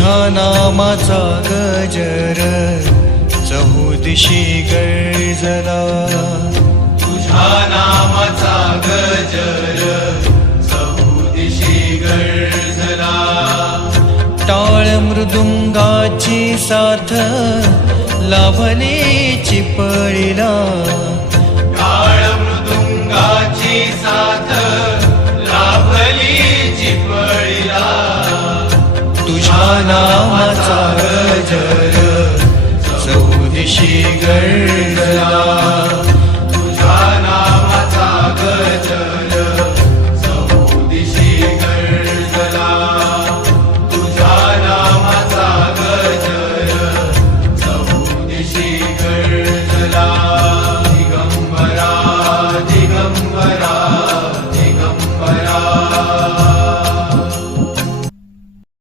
तुझ्या नामाचा गजर चहुदिशी गरजला तुझ्या नामाचा गजर चौदिशी गर्जला टाळ मृदुंगाची साथ लाभली चिपळीला. तुझ्या नामाचा गजर चौदिशी गरजला